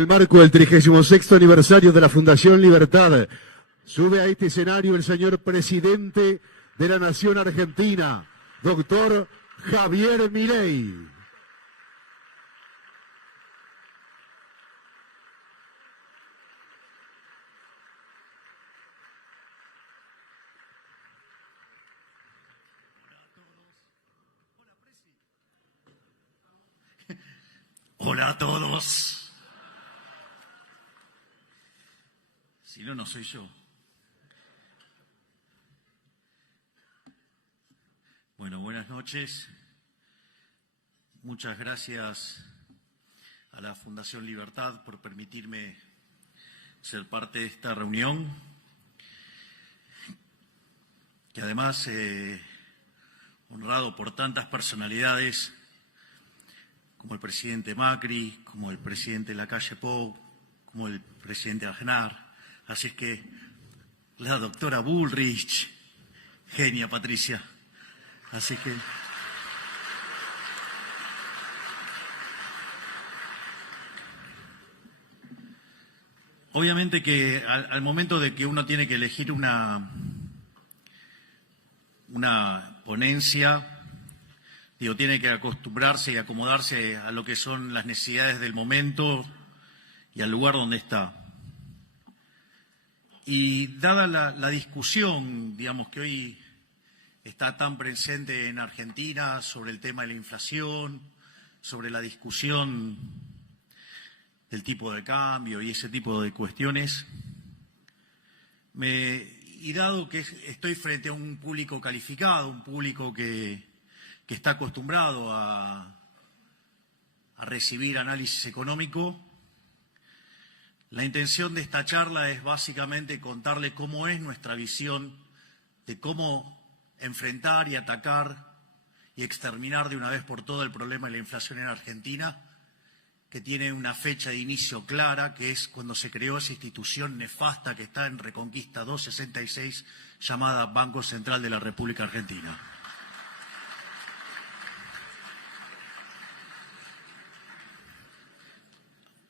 En el marco del 36º aniversario de la Fundación Libertad, sube a este escenario el señor presidente de la Nación Argentina, doctor Javier Milei. Hola a todos. Si no, no soy yo. Bueno, buenas noches. Muchas gracias a la Fundación Libertad por permitirme ser parte de esta reunión, que además honrado por tantas personalidades como el presidente Macri, como el presidente Lacalle Pou, como el presidente Aznar. Así es que la doctora Bullrich, genia Patricia. Así que obviamente que al momento de que uno tiene que elegir una ponencia, tiene que acostumbrarse y acomodarse a lo que son las necesidades del momento y al lugar donde está. Y dada la discusión, que hoy está tan presente en Argentina sobre el tema de la inflación, sobre la discusión del tipo de cambio y ese tipo de cuestiones, y dado que estoy frente a un público calificado, un público que está acostumbrado a recibir análisis económico, la intención de esta charla es básicamente contarle cómo es nuestra visión de cómo enfrentar y atacar y exterminar de una vez por todas el problema de la inflación en Argentina, que tiene una fecha de inicio clara, que es cuando se creó esa institución nefasta que está en Reconquista 266, llamada Banco Central de la República Argentina.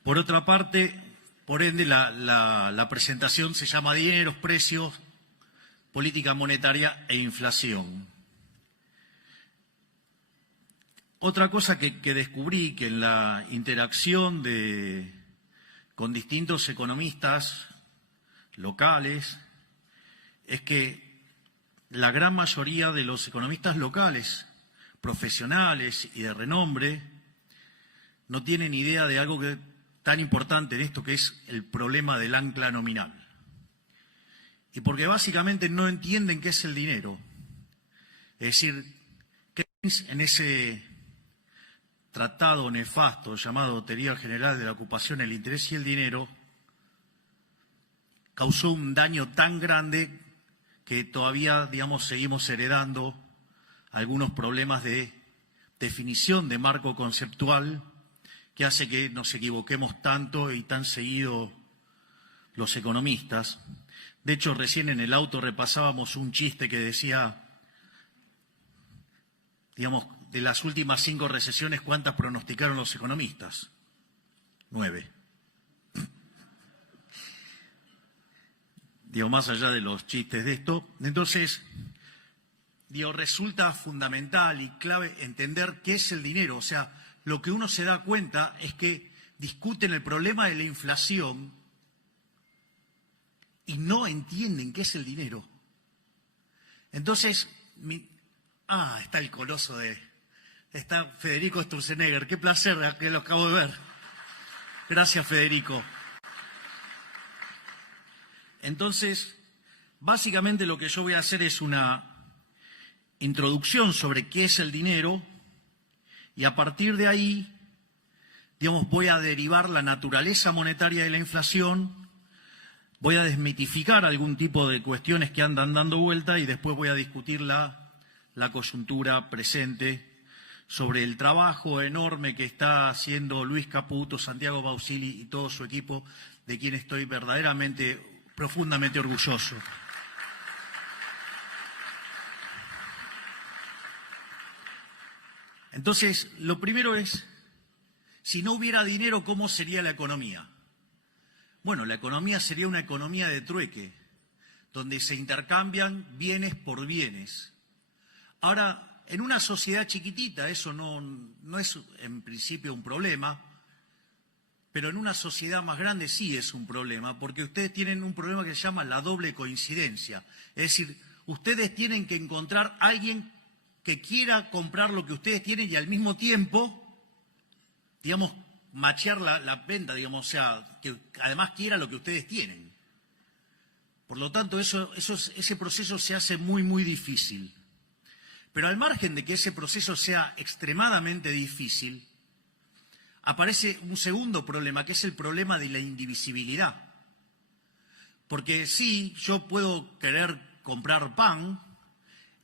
Por otra parte, por ende, la presentación se llama Dineros, Precios, Política Monetaria e Inflación. Otra cosa que descubrí, que en la interacción con distintos economistas locales, es que la gran mayoría de los economistas locales, profesionales y de renombre, no tienen idea de algo tan importante en esto, que es el problema del ancla nominal. Y porque básicamente no entienden qué es el dinero. Es decir, Keynes, en ese tratado nefasto llamado Teoría General de la Ocupación, el Interés y el Dinero, causó un daño tan grande que todavía, seguimos heredando algunos problemas de definición de marco conceptual que hace que nos equivoquemos tanto y tan seguido los economistas. De hecho, recién en el auto repasábamos un chiste que decía, de las últimas 5 recesiones, ¿cuántas pronosticaron los economistas? 9. Más allá de los chistes de esto. Entonces, resulta fundamental y clave entender qué es el dinero. O sea, lo que uno se da cuenta es que discuten el problema de la inflación y no entienden qué es el dinero. Entonces, está el coloso está Federico Sturzenegger. Qué placer que lo acabo de ver. Gracias, Federico. Entonces, básicamente lo que yo voy a hacer es una introducción sobre qué es el dinero y a partir de ahí, voy a derivar la naturaleza monetaria de la inflación. Voy a desmitificar algún tipo de cuestiones que andan dando vuelta y después voy a discutir la coyuntura presente sobre el trabajo enorme que está haciendo Luis Caputo, Santiago Bausili y todo su equipo, de quien estoy verdaderamente, profundamente orgulloso. Entonces, lo primero es, si no hubiera dinero, ¿cómo sería la economía? Bueno, la economía sería una economía de trueque, donde se intercambian bienes por bienes. Ahora, en una sociedad chiquitita eso no es en principio un problema, pero en una sociedad más grande sí es un problema, porque ustedes tienen un problema que se llama la doble coincidencia. Es decir, ustedes tienen que encontrar a alguien que quiera comprar lo que ustedes tienen y al mismo tiempo, digamos, machear la venta, digamos, o sea, que además quiera lo que ustedes tienen. Por lo tanto, ese proceso se hace muy, muy difícil. Pero al margen de que ese proceso sea extremadamente difícil, aparece un segundo problema, que es el problema de la indivisibilidad. Porque sí, yo puedo querer comprar pan,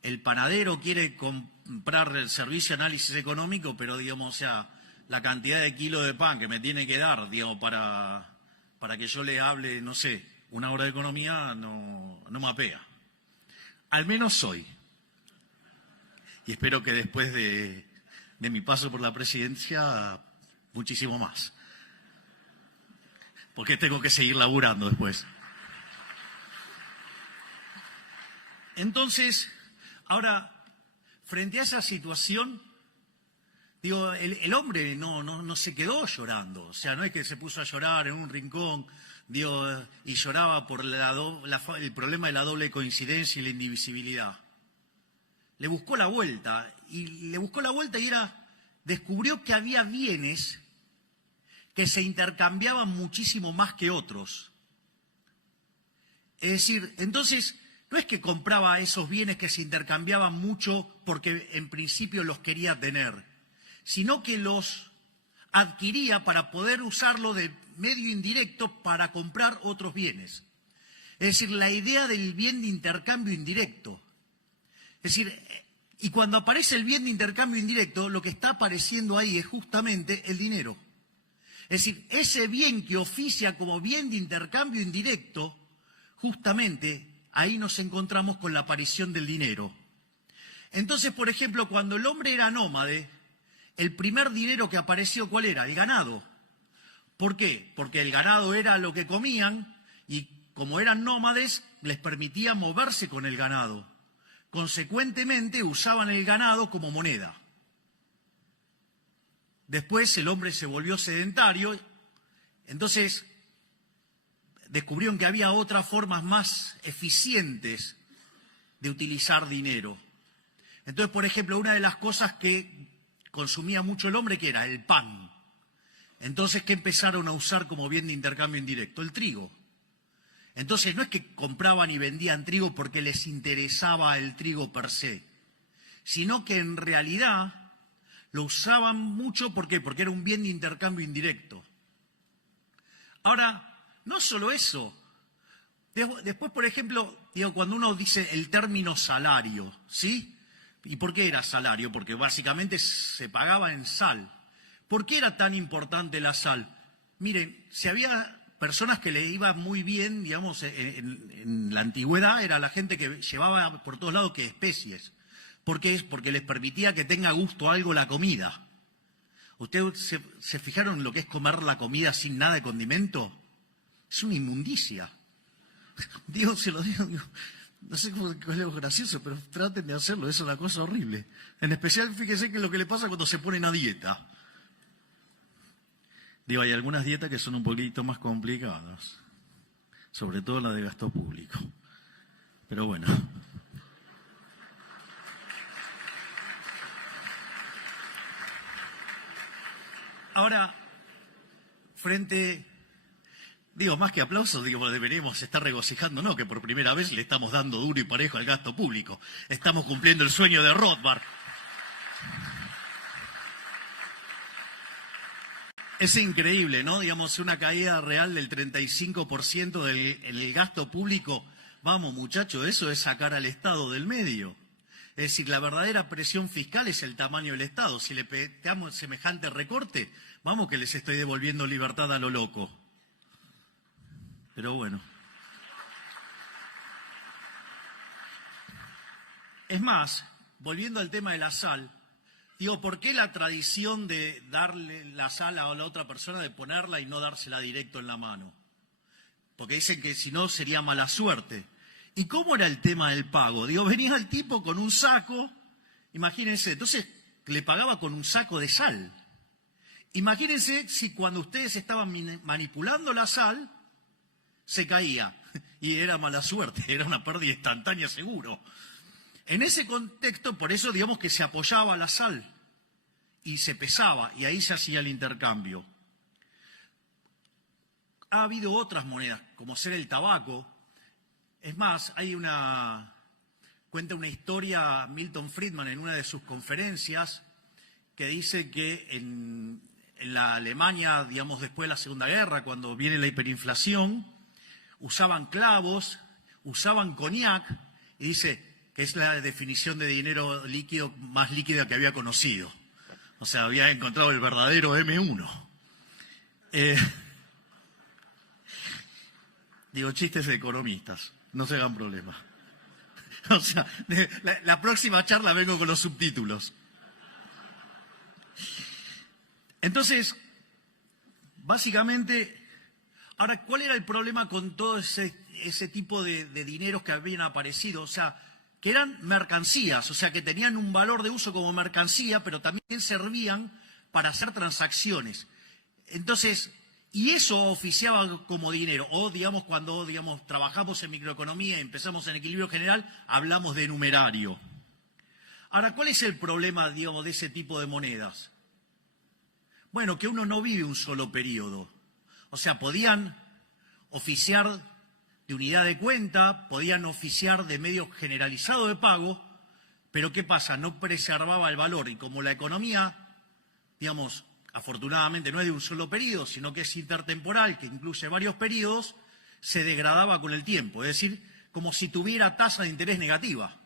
el panadero quiere comprar el servicio de análisis económico, pero, digamos, o sea, la cantidad de kilos de pan que me tiene que dar, digamos, para que yo le hable, no sé, una hora de economía, no me apea. Al menos hoy. Y espero que después de mi paso por la presidencia, muchísimo más. Porque tengo que seguir laburando después. Entonces, ahora, frente a esa situación, digo, el hombre no se quedó llorando. O sea, no es que se puso a llorar en un rincón, digo, y lloraba por el problema de la doble coincidencia y la indivisibilidad. Le buscó la vuelta, y descubrió que había bienes que se intercambiaban muchísimo más que otros. Es decir, entonces, no es que compraba esos bienes que se intercambiaban mucho porque en principio los quería tener, sino que los adquiría para poder usarlo de medio indirecto para comprar otros bienes. Es decir, la idea del bien de intercambio indirecto. Es decir, y cuando aparece el bien de intercambio indirecto, lo que está apareciendo ahí es justamente el dinero. Es decir, ese bien que oficia como bien de intercambio indirecto, justamente ahí nos encontramos con la aparición del dinero. Entonces, por ejemplo, cuando el hombre era nómade, el primer dinero que apareció, ¿cuál era? El ganado. ¿Por qué? Porque el ganado era lo que comían y como eran nómades, les permitía moverse con el ganado. Consecuentemente, usaban el ganado como moneda. Después el hombre se volvió sedentario, entonces descubrieron que había otras formas más eficientes de utilizar dinero. Entonces, por ejemplo, una de las cosas que consumía mucho el hombre, que era el pan. Entonces, ¿qué empezaron a usar como bien de intercambio indirecto? El trigo. Entonces, no es que compraban y vendían trigo porque les interesaba el trigo per se, sino que en realidad lo usaban mucho, ¿por qué? Porque era un bien de intercambio indirecto. Ahora, no solo eso. Después, por ejemplo, digo, cuando uno dice el término salario, ¿sí? ¿Y por qué era salario? Porque básicamente se pagaba en sal. ¿Por qué era tan importante la sal? Miren, si había personas que le iba muy bien, digamos, en la antigüedad, era la gente que llevaba por todos lados que especies. ¿Por qué? Porque les permitía que tenga gusto algo la comida. ¿Ustedes se fijaron en lo que es comer la comida sin nada de condimento? Es una inmundicia. Dios se lo digo, no sé cómo es lo gracioso, pero traten de hacerlo, es una cosa horrible. En especial, fíjense que es lo que le pasa cuando se ponen a dieta. Digo, hay algunas dietas que son un poquito más complicadas, sobre todo la de gasto público. Pero bueno. Ahora, más que aplausos, deberíamos estar regocijándonos que por primera vez le estamos dando duro y parejo al gasto público. Estamos cumpliendo el sueño de Rothbard. Es increíble, ¿no? Una caída real del 35% en el gasto público. Vamos, muchachos, eso es sacar al Estado del medio. Es decir, la verdadera presión fiscal es el tamaño del Estado. Si le pegamos semejante recorte, vamos que les estoy devolviendo libertad a lo loco. Pero bueno. Es más, volviendo al tema de la sal, ¿por qué la tradición de darle la sal a la otra persona, de ponerla y no dársela directo en la mano? porque dicen que si no sería mala suerte. ¿Y cómo era el tema del pago? Digo, venía el tipo con un saco, imagínense, entonces le pagaba con un saco de sal. Imagínense si cuando ustedes estaban manipulando la sal, se caía. Y era mala suerte, era una pérdida instantánea seguro. En ese contexto, por eso digamos que se apoyaba la sal y se pesaba, y ahí se hacía el intercambio. Ha habido otras monedas, como ser el tabaco. Es más, cuenta una historia Milton Friedman en una de sus conferencias que dice que en la Alemania, digamos, después de la Segunda Guerra, cuando viene la hiperinflación, usaban clavos, usaban coñac, y dice que es la definición de dinero líquido más líquida que había conocido. O sea, había encontrado el verdadero M1. Digo, chistes de economistas, no se hagan problema. O sea, la próxima charla vengo con los subtítulos. Entonces, básicamente, ahora, ¿cuál era el problema con todo ese tipo de dineros que habían aparecido? O sea, que eran mercancías, o sea, que tenían un valor de uso como mercancía, pero también servían para hacer transacciones. Entonces, y eso oficiaba como dinero. O, digamos, cuando trabajamos en microeconomía y empezamos en equilibrio general, hablamos de numerario. Ahora, ¿cuál es el problema, digamos, de ese tipo de monedas? Bueno, que uno no vive un solo periodo. O sea, podían oficiar de unidad de cuenta, podían oficiar de medio generalizado de pago, pero ¿qué pasa? No preservaba el valor. Y como la economía, digamos, afortunadamente no es de un solo periodo, sino que es intertemporal, que incluye varios periodos, se degradaba con el tiempo. Es decir, como si tuviera tasa de interés negativa.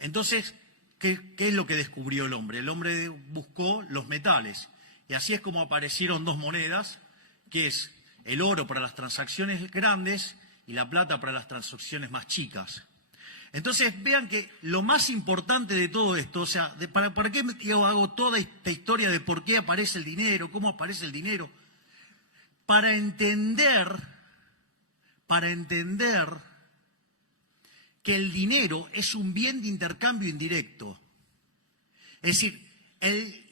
Entonces, ¿qué es lo que descubrió el hombre? El hombre buscó los metales. Y así es como aparecieron dos monedas, que es el oro para las transacciones grandes y la plata para las transacciones más chicas. Entonces, vean que lo más importante de todo esto, o sea, ¿para qué yo hago toda esta historia de por qué aparece el dinero, cómo aparece el dinero? Para entender que el dinero es un bien de intercambio indirecto. Es decir,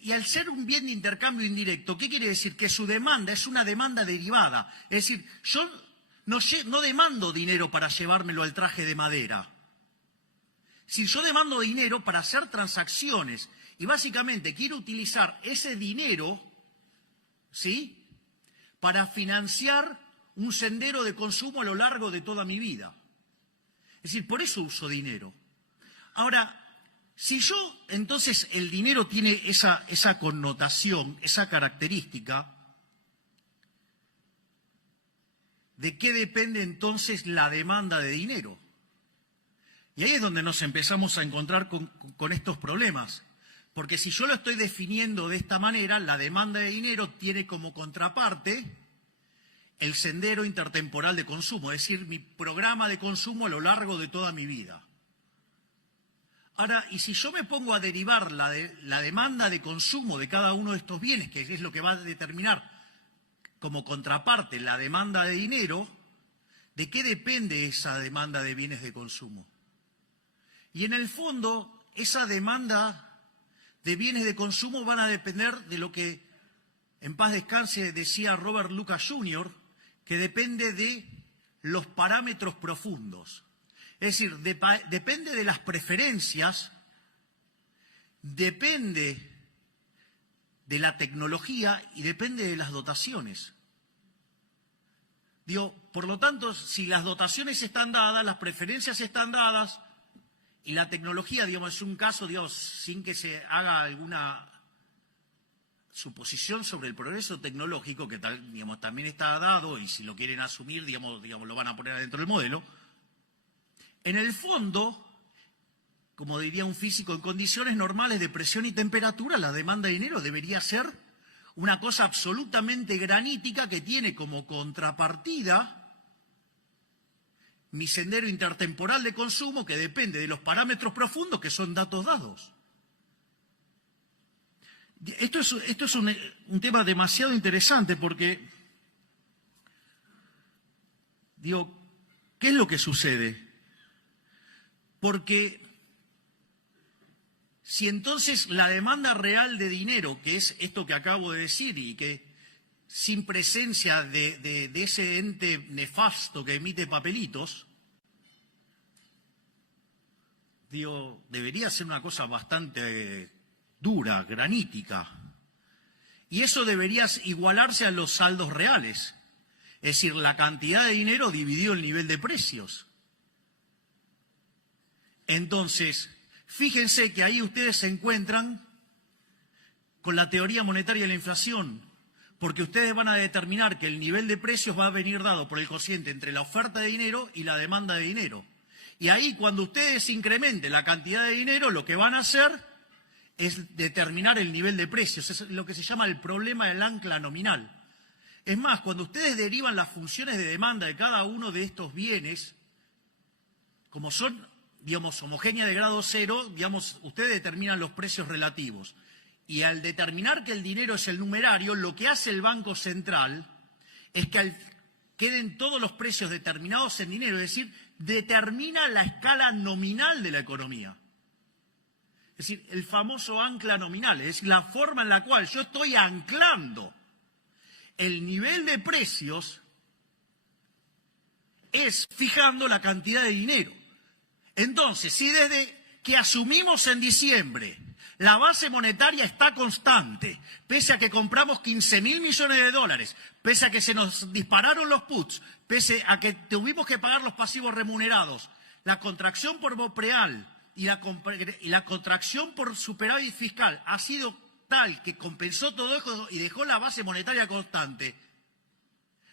y al ser un bien de intercambio indirecto, ¿qué quiere decir? Que su demanda es una demanda derivada. Es decir, yo no demando dinero para llevármelo al traje de madera. Si yo demando dinero para hacer transacciones y básicamente quiero utilizar ese dinero, ¿sí?, para financiar un sendero de consumo a lo largo de toda mi vida. Es decir, por eso uso dinero. Ahora, si yo, entonces, el dinero tiene esa connotación, esa característica, ¿de qué depende entonces la demanda de dinero? Y ahí es donde nos empezamos a encontrar con estos problemas. Porque si yo lo estoy definiendo de esta manera, la demanda de dinero tiene como contraparte el sendero intertemporal de consumo, es decir, mi programa de consumo a lo largo de toda mi vida. Ahora, y si yo me pongo a derivar la demanda de consumo de cada uno de estos bienes, que es lo que va a determinar como contraparte la demanda de dinero, ¿de qué depende esa demanda de bienes de consumo? Y en el fondo, esa demanda de bienes de consumo van a depender de lo que, en paz descanse, decía Robert Lucas Jr., que depende de los parámetros profundos. Es decir, depende de las preferencias, depende de la tecnología y depende de las dotaciones. Digo, por lo tanto, si las dotaciones están dadas, las preferencias están dadas y la tecnología, digamos, es un caso, digamos, sin que se haga alguna suposición sobre el progreso tecnológico, que tal, digamos, también está dado y si lo quieren asumir, digamos, lo van a poner adentro del modelo. En el fondo, como diría un físico, en condiciones normales de presión y temperatura, la demanda de dinero debería ser una cosa absolutamente granítica que tiene como contrapartida mi sendero intertemporal de consumo que depende de los parámetros profundos que son datos dados. Esto es un tema demasiado interesante porque digo, ¿qué es lo que sucede? Porque si entonces la demanda real de dinero, que es esto que acabo de decir y que sin presencia de ese ente nefasto que emite papelitos, digo, debería ser una cosa bastante dura, granítica. Y eso debería igualarse a los saldos reales, es decir, la cantidad de dinero dividido el nivel de precios. Entonces, fíjense que ahí ustedes se encuentran con la teoría monetaria de la inflación, porque ustedes van a determinar que el nivel de precios va a venir dado por el cociente entre la oferta de dinero y la demanda de dinero. Y ahí, cuando ustedes incrementen la cantidad de dinero, lo que van a hacer es determinar el nivel de precios. Es lo que se llama el problema del ancla nominal. Es más, cuando ustedes derivan las funciones de demanda de cada uno de estos bienes, como son, digamos, homogéneas de grado cero, digamos, ustedes determinan los precios relativos. Y al determinar que el dinero es el numerario, lo que hace el Banco Central es que queden todos los precios determinados en dinero, es decir, determina la escala nominal de la economía. Es decir, el famoso ancla nominal, es decir, la forma en la cual yo estoy anclando el nivel de precios es fijando la cantidad de dinero. Entonces, si desde que asumimos en diciembre la base monetaria está constante, pese a que compramos 15.000 millones de dólares, pese a que se nos dispararon los puts, pese a que tuvimos que pagar los pasivos remunerados, la contracción por Bopreal y la contracción por superávit fiscal ha sido tal que compensó todo eso y dejó la base monetaria constante.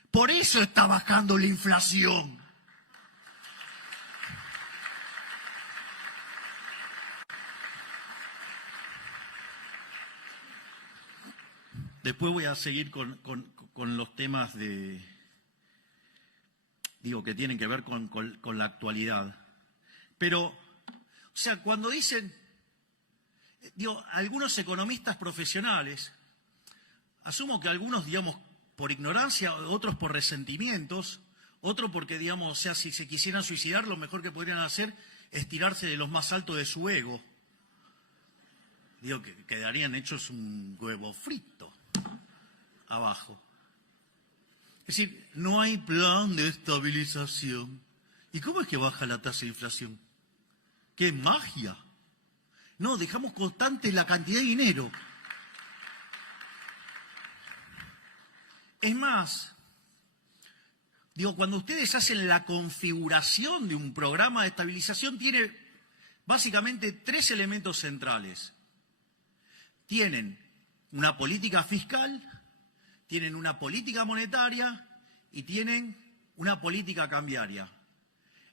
Por eso está bajando la inflación. Después voy a seguir con los temas que tienen que ver con la actualidad. Pero, o sea, cuando dicen, algunos economistas profesionales, asumo que algunos, por ignorancia, otros por resentimientos, otros porque, o sea, si se quisieran suicidar, lo mejor que podrían hacer es tirarse de los más altos de su ego. Que quedarían hechos un huevo frito abajo. Es decir, no hay plan de estabilización. ¿Y cómo es que baja la tasa de inflación? ¡Qué magia! No, dejamos constante la cantidad de dinero. Es más, cuando ustedes hacen la configuración de un programa de estabilización, tiene básicamente 3 elementos centrales. Tienen una política fiscal, tienen una política monetaria y tienen una política cambiaria.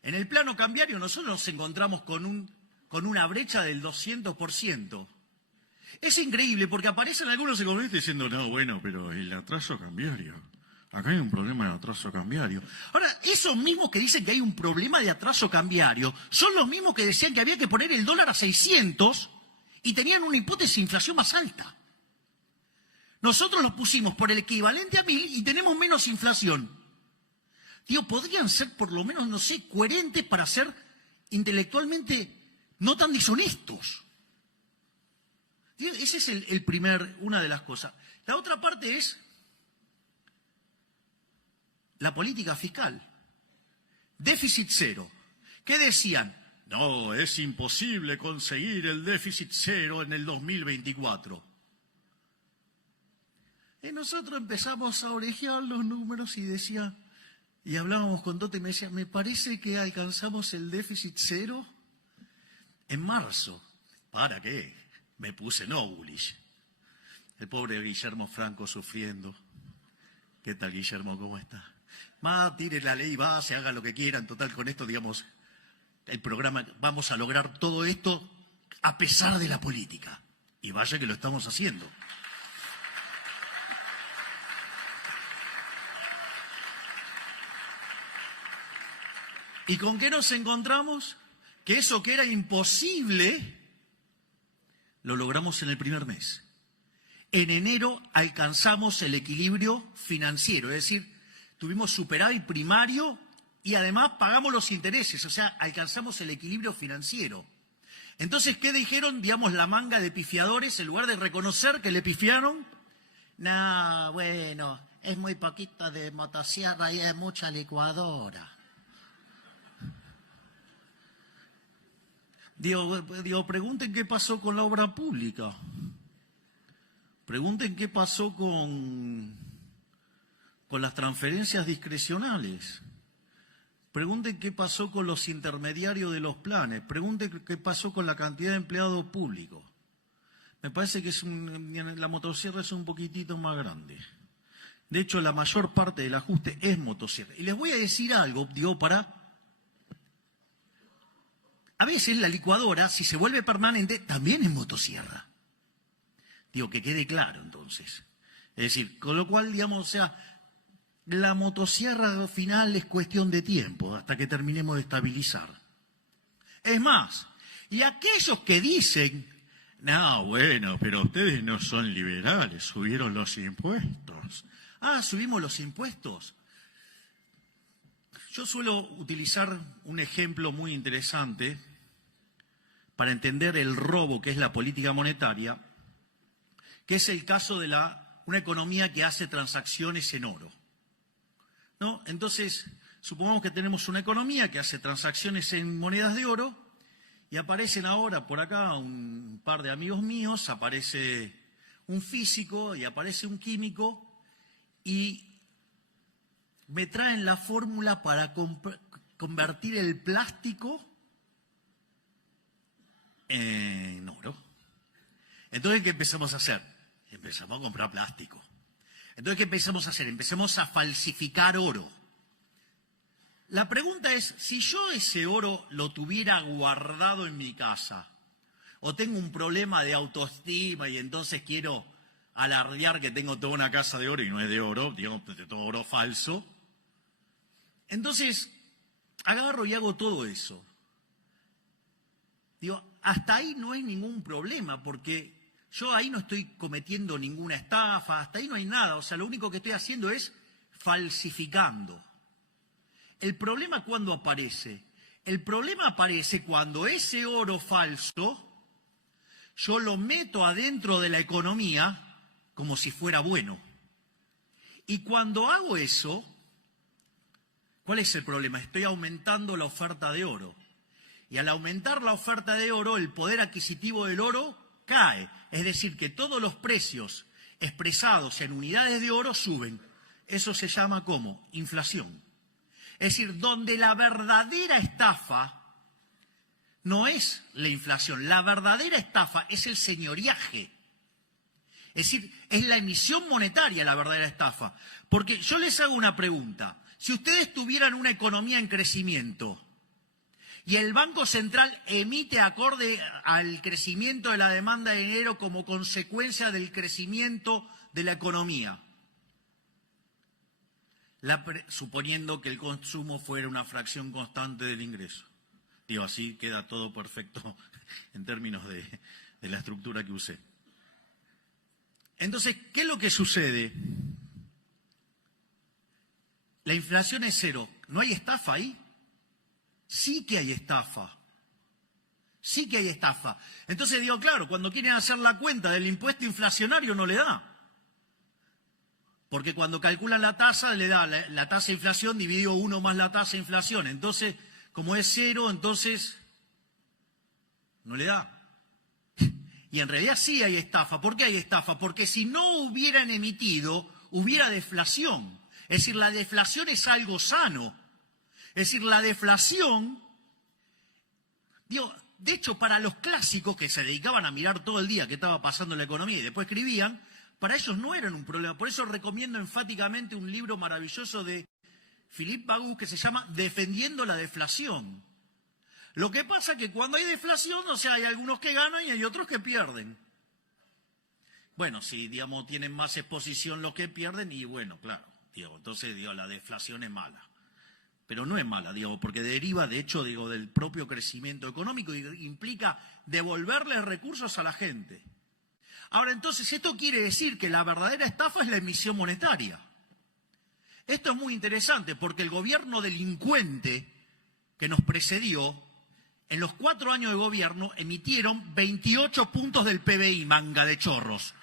En el plano cambiario nosotros nos encontramos con una brecha del 200%. Es increíble porque aparecen algunos economistas diciendo, no, bueno, pero el atraso cambiario. Acá hay un problema de atraso cambiario. Ahora, esos mismos que dicen que hay un problema de atraso cambiario son los mismos que decían que había que poner el dólar a 600 y tenían una hipótesis de inflación más alta. Nosotros lo pusimos por el equivalente a 1000 y tenemos menos inflación. Podrían ser por lo menos, no sé, coherentes para ser intelectualmente no tan deshonestos. Ese es una de las cosas. La otra parte es la política fiscal. Déficit cero. ¿Qué decían? No, es imposible conseguir el déficit cero en el 2024. Y nosotros empezamos a orejear los números y hablábamos con Toto y me decía, me parece que alcanzamos el déficit cero en marzo. ¿Para qué? Me puse bullish. El pobre Guillermo Franco sufriendo. ¿Qué tal, Guillermo? ¿Cómo está? Tire la ley base, haga lo que quieran. Total, con esto, el programa, vamos a lograr todo esto a pesar de la política. Y vaya que lo estamos haciendo. ¿Y con qué nos encontramos? Que eso que era imposible, lo logramos en el primer mes. En enero alcanzamos el equilibrio financiero, es decir, tuvimos superávit primario y además pagamos los intereses, o sea, alcanzamos el equilibrio financiero. Entonces, ¿qué dijeron, digamos, la manga de pifiadores? En lugar de reconocer que le pifiaron, no, bueno, es muy poquito de motosierra y es mucha licuadora. Digo, pregunten qué pasó con la obra pública. Pregunten qué pasó con las transferencias discrecionales. Pregunten qué pasó con los intermediarios de los planes. Pregunten qué pasó con la cantidad de empleados públicos. Me parece que la motosierra es un poquitito más grande. De hecho, la mayor parte del ajuste es motosierra. Y les voy a decir algo, a veces la licuadora, si se vuelve permanente, también es motosierra. Que quede claro, entonces. Es decir, con lo cual, o sea, la motosierra final es cuestión de tiempo, hasta que terminemos de estabilizar. Es más, y aquellos que dicen, no, bueno, pero ustedes no son liberales, subieron los impuestos. Ah, ¿subimos los impuestos? Yo suelo utilizar un ejemplo muy interesante para entender el robo que es la política monetaria, que es el caso de una economía que hace transacciones en oro, ¿no? Entonces, supongamos que tenemos una economía que hace transacciones en monedas de oro y aparecen ahora por acá un par de amigos míos, aparece un físico y aparece un químico y me traen la fórmula para convertir el plástico en oro. Entonces, ¿qué empezamos a hacer? Empezamos a comprar plástico. Entonces, ¿qué empezamos a hacer? Empezamos a falsificar oro. La pregunta es, si yo ese oro lo tuviera guardado en mi casa, o tengo un problema de autoestima y entonces quiero alardear que tengo toda una casa de oro y no es de oro, digamos, de todo oro falso, entonces agarro y hago todo eso. Hasta ahí no hay ningún problema, porque yo ahí no estoy cometiendo ninguna estafa, hasta ahí no hay nada. O sea, lo único que estoy haciendo es falsificando. ¿El problema cuándo aparece? El problema aparece cuando ese oro falso yo lo meto adentro de la economía como si fuera bueno. Y cuando hago eso, ¿cuál es el problema? Estoy aumentando la oferta de oro. Y al aumentar la oferta de oro, el poder adquisitivo del oro cae. Es decir, que todos los precios expresados en unidades de oro suben. Eso se llama ¿cómo? Inflación. Es decir, donde la verdadera estafa no es la inflación, la verdadera estafa es el señoriaje. Es decir, es la emisión monetaria la verdadera estafa. Porque yo les hago una pregunta. Si ustedes tuvieran una economía en crecimiento y el Banco Central emite acorde al crecimiento de la demanda de dinero como consecuencia del crecimiento de la economía, suponiendo que el consumo fuera una fracción constante del ingreso. Así queda todo perfecto en términos de la estructura que usé. Entonces, ¿qué es lo que sucede? La inflación es cero. ¿No hay estafa ahí? Sí que hay estafa. Sí que hay estafa. Entonces claro, cuando quieren hacer la cuenta del impuesto inflacionario no le da. Porque cuando calculan la tasa, le da la tasa de inflación dividido 1 más la tasa de inflación. Entonces, como es cero, entonces no le da. Y en realidad sí hay estafa. ¿Por qué hay estafa? Porque si no hubieran emitido, hubiera deflación. Es decir, la deflación es algo sano. Es decir, la deflación, de hecho, para los clásicos que se dedicaban a mirar todo el día qué estaba pasando en la economía y después escribían, para ellos no eran un problema. Por eso recomiendo enfáticamente un libro maravilloso de Philippe Bagus que se llama Defendiendo la deflación. Lo que pasa es que cuando hay deflación, o sea, hay algunos que ganan y hay otros que pierden. Bueno, si, tienen más exposición los que pierden, y bueno, claro, entonces, la deflación es mala. Pero no es mala, porque deriva, de hecho, del propio crecimiento económico y implica devolverle recursos a la gente. Ahora, entonces, esto quiere decir que la verdadera estafa es la emisión monetaria. Esto es muy interesante porque el gobierno delincuente que nos precedió, en los 4 años de gobierno emitieron 28 puntos del PBI, manga de chorros.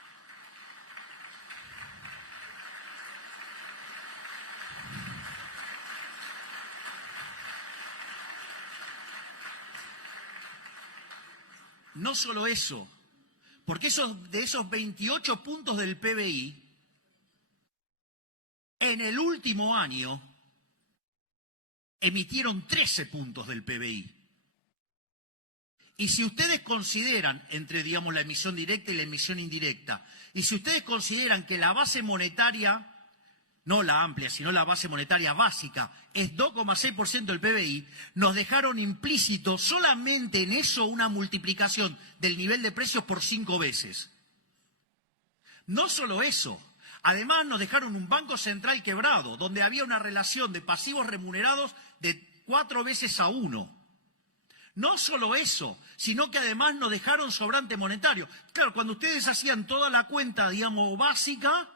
No solo eso, porque de esos 28 puntos del PBI, en el último año emitieron 13 puntos del PBI. Y si ustedes consideran, entre, digamos, la emisión directa y la emisión indirecta, y si ustedes consideran que la base monetaria, no la amplia, sino la base monetaria básica, es 2,6% del PBI, nos dejaron implícito solamente en eso una multiplicación del nivel de precios por 5 veces. No solo eso, además nos dejaron un banco central quebrado, donde había una relación de pasivos remunerados de 4 veces a 1. No solo eso, sino que además nos dejaron sobrante monetario. Claro, cuando ustedes hacían toda la cuenta, digamos, básica,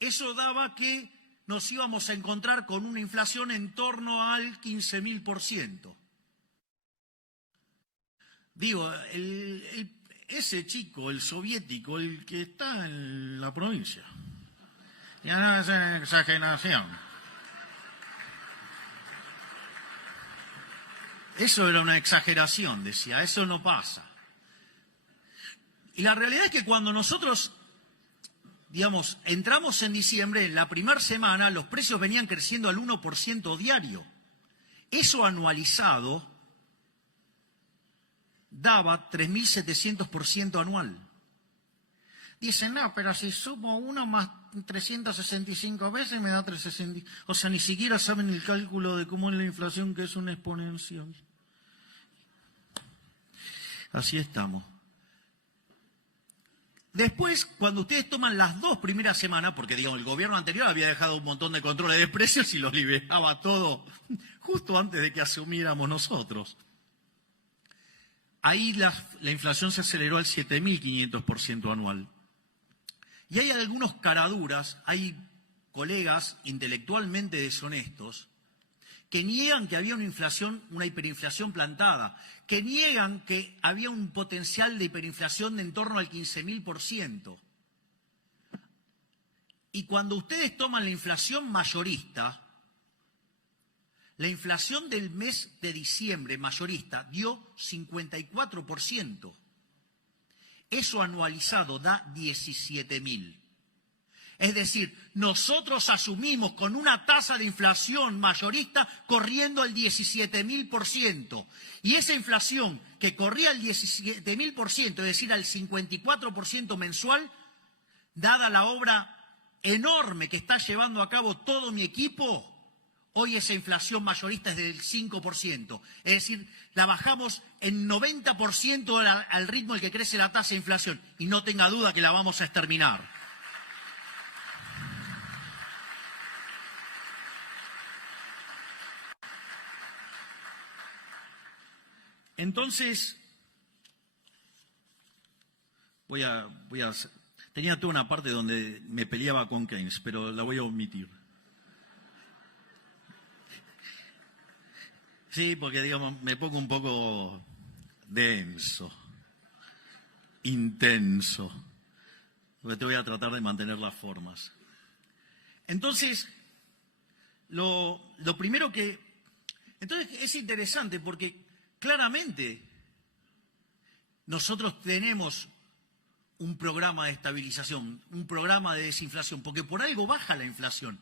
eso daba que nos íbamos a encontrar con una inflación en torno al 15.000%. Digo, ese chico, el soviético, el que está en la provincia, ya no es exageración. Eso era una exageración, decía, eso no pasa. Y la realidad es que cuando nosotros, digamos, entramos en diciembre, en la primera semana, los precios venían creciendo al 1% diario. Eso anualizado daba 3.700% anual. Dicen, no, pero si sumo 1 más 365 veces me da 360. O sea, ni siquiera saben el cálculo de cómo es la inflación, que es una exponencial. Así estamos. Después, cuando ustedes toman las 2 primeras semanas, porque digamos el gobierno anterior había dejado un montón de controles de precios y los liberaba todo justo antes de que asumiéramos nosotros. Ahí la inflación se aceleró al 7.500% anual. Y hay algunos caraduras, hay colegas intelectualmente deshonestos que niegan que había una hiperinflación plantada, que niegan que había un potencial de hiperinflación de en torno al 15.000%. Y cuando ustedes toman la inflación mayorista, la inflación del mes de diciembre mayorista dio 54%. Eso anualizado da 17.000. Es decir, nosotros asumimos con una tasa de inflación mayorista corriendo el 17.000%. Y esa inflación que corría el 17.000%, es decir, al 54% mensual, dada la obra enorme que está llevando a cabo todo mi equipo, hoy esa inflación mayorista es del 5%. Es decir, la bajamos en 90% al ritmo en que crece la tasa de inflación. Y no tenga duda que la vamos a exterminar. Entonces, tenía toda una parte donde me peleaba con Keynes, pero la voy a omitir. Sí, porque digamos, me pongo un poco denso, intenso, porque te voy a tratar de mantener las formas. Entonces, lo primero que... Entonces es interesante porque claramente nosotros tenemos un programa de estabilización, un programa de desinflación, porque por algo baja la inflación.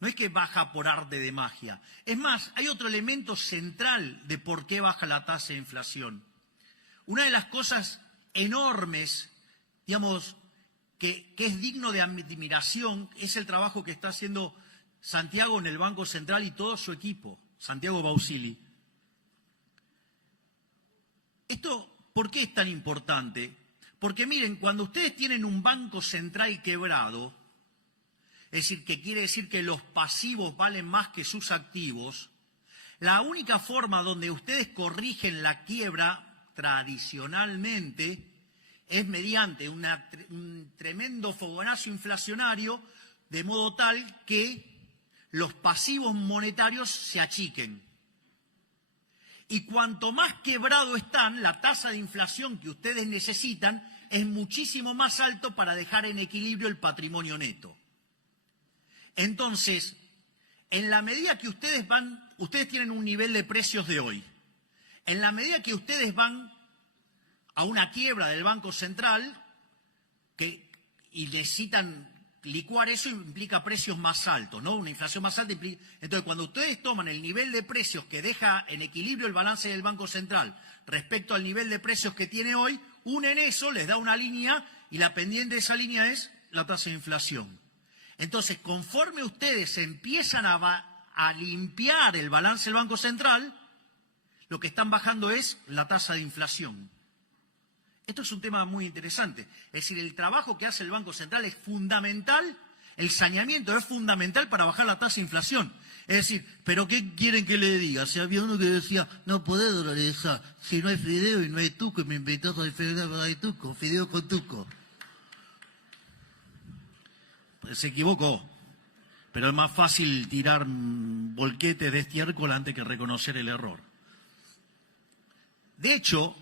No es que baja por arte de magia. Es más, hay otro elemento central de por qué baja la tasa de inflación. Una de las cosas enormes, digamos, que es digno de admiración, es el trabajo que está haciendo Santiago en el Banco Central y todo su equipo, Santiago Bausili. ¿Esto por qué es tan importante? Porque miren, cuando ustedes tienen un banco central quebrado, es decir, que quiere decir que los pasivos valen más que sus activos, la única forma donde ustedes corrigen la quiebra tradicionalmente es mediante un tremendo fogonazo inflacionario de modo tal que los pasivos monetarios se achiquen. Y cuanto más quebrado están, la tasa de inflación que ustedes necesitan es muchísimo más alto para dejar en equilibrio el patrimonio neto. Entonces, en la medida que ustedes tienen un nivel de precios de hoy, en la medida que ustedes van a una quiebra del Banco Central y necesitan licuar eso, implica precios más altos, ¿no? Una inflación más alta implica... Entonces, cuando ustedes toman el nivel de precios que deja en equilibrio el balance del Banco Central respecto al nivel de precios que tiene hoy, unen eso, les da una línea y la pendiente de esa línea es la tasa de inflación. Entonces, conforme ustedes empiezan a limpiar el balance del Banco Central, lo que están bajando es la tasa de inflación. Esto es un tema muy interesante. Es decir, el trabajo que hace el Banco Central es fundamental, el saneamiento es fundamental para bajar la tasa de inflación. Es decir, ¿pero qué quieren que le diga? Si había uno que decía, no podés dolarizar, si no hay fideo y no hay tuco, y me invitó a fideo hay tuco, fideo con tuco. Pues se equivocó, pero es más fácil tirar volquetes de estiércol antes que reconocer el error. De hecho,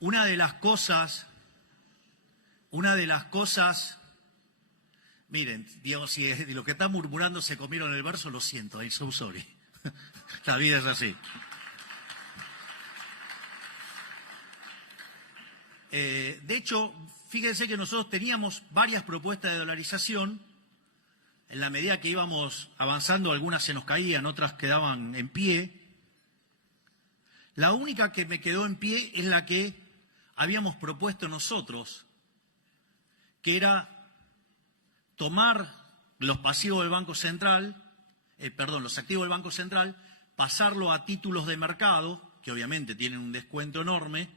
una de las cosas, miren, digamos, si los que están murmurando se comieron el verso, lo siento, I'm so sorry. La vida es así. De hecho, fíjense que nosotros teníamos varias propuestas de dolarización. En la medida que íbamos avanzando, algunas se nos caían, otras quedaban en pie. La única que me quedó en pie es la que habíamos propuesto nosotros, que era tomar los pasivos del Banco Central, los activos del Banco Central, pasarlo a títulos de mercado, que obviamente tienen un descuento enorme,